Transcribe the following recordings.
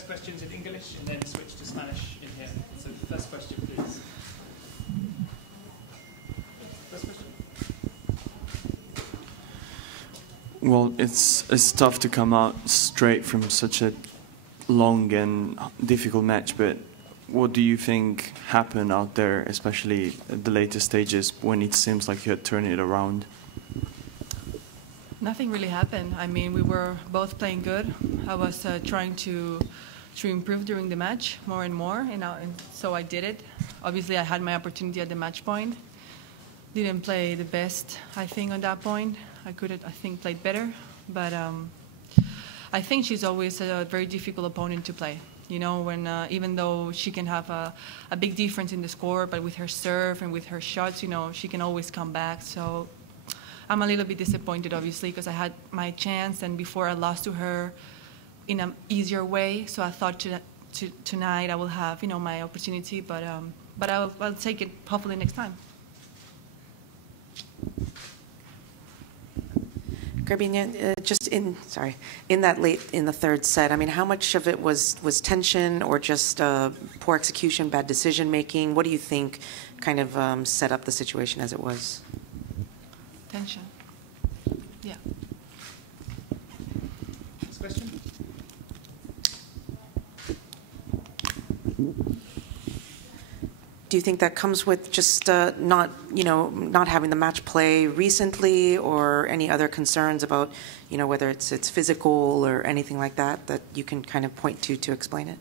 first questions in English and then switch to Spanish in here. So first question, please. First question. Well, it's tough to come out straight from such a long and difficult match, but what do you think happened out there, especially at the later stages when it seems like you had turned it around? Nothing really happened. I mean, we were both playing good. I was trying to improve during the match more and more, and so I did it. Obviously, I had my opportunity at the match point. Didn't play the best, I think, on that point. I could have, I think, played better, but I think she's always a very difficult opponent to play. You know, when even though she can have a big difference in the score, but with her serve and with her shots, you know, she can always come back. So I'm a little bit disappointed, obviously, because I had my chance, and before I lost to her in an easier way. So I thought tonight I will have, you know, my opportunity, but I'll take it hopefully next time. Garbiñe, just in that late in the third set, I mean, how much of it was tension or just poor execution, bad decision making? What do you think kind of set up the situation as it was? Tension. Yeah. Next question. Do you think that comes with just not having the match play recently, or any other concerns about, you know, whether it's physical or anything like that you can kind of point to explain it?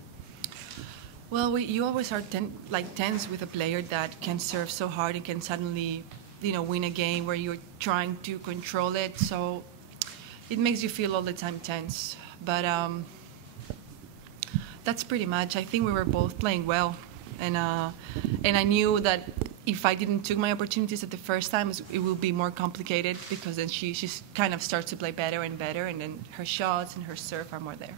Well, you always are tense with a player that can serve so hard and can suddenly, you know, win a game where you're trying to control it. So it makes you feel all the time tense. But that's pretty much. I think we were both playing well. And I knew that if I didn't took my opportunities at the first time, it will be more complicated, because then she kind of starts to play better and better, and then her shots and her serve are more there.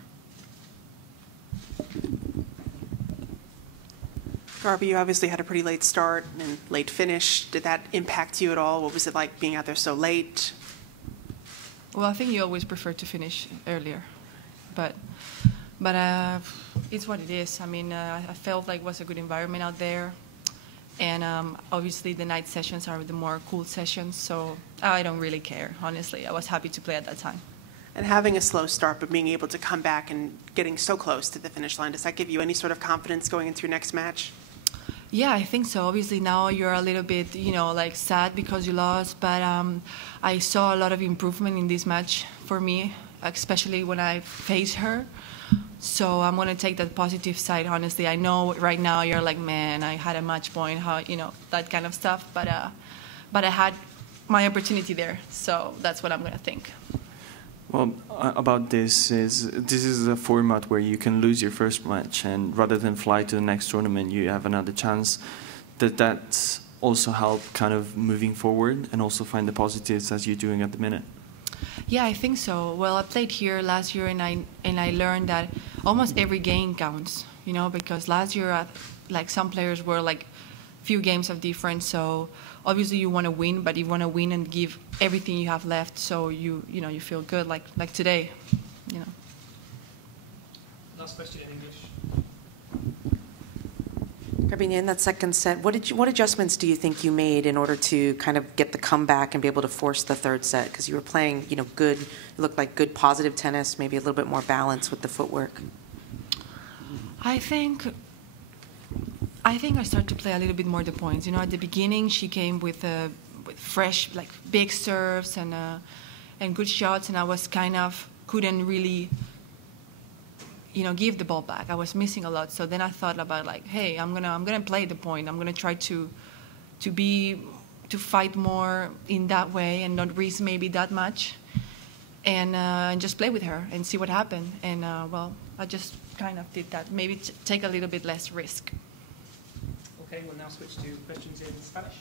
Garbi, you obviously had a pretty late start and late finish. Did that impact you at all? What was it like being out there so late? Well, I think you always prefer to finish earlier, but it's what it is. I mean, I felt like it was a good environment out there, and obviously the night sessions are the more cool sessions, so I don't really care, honestly. I was happy to play at that time. And having a slow start, but being able to come back and getting so close to the finish line, does that give you any sort of confidence going into your next match? Yeah, I think so. Obviously now you're a little bit, you know, like sad because you lost, but I saw a lot of improvement in this match for me, especially when I faced her. So I'm going to take that positive side, honestly. I know right now you're like, man, I had a match point, how, you know, that kind of stuff, but I had my opportunity there, so that's what I'm going to think. Well, about this is a format where you can lose your first match, and rather than fly to the next tournament, you have another chance. That also help kind of moving forward and also find the positives as you're doing at the minute? Yeah, I think so. Well, I played here last year, and I learned that almost every game counts, you know, because last year, like, some players were like few games of difference, so obviously you want to win, but you want to win and give everything you have left, so you know, you feel good, like today, you know. Last question in English. Garbiñe, in that second set, what adjustments do you think you made in order to kind of get the comeback and be able to force the third set? Because you were playing, you know, good, it looked like good positive tennis, maybe a little bit more balance with the footwork. I think I started to play a little bit more the points. You know, at the beginning she came with fresh, like, big serves and good shots, and I was kind of couldn't really, you know, give the ball back. I was missing a lot. So then I thought about, like, hey, I'm gonna play the point. I'm gonna try to fight more in that way and not risk maybe that much, and just play with her and see what happened. And well, I just kind of did that. Maybe take a little bit less risk. Okay, we'll now switch to questions in Spanish.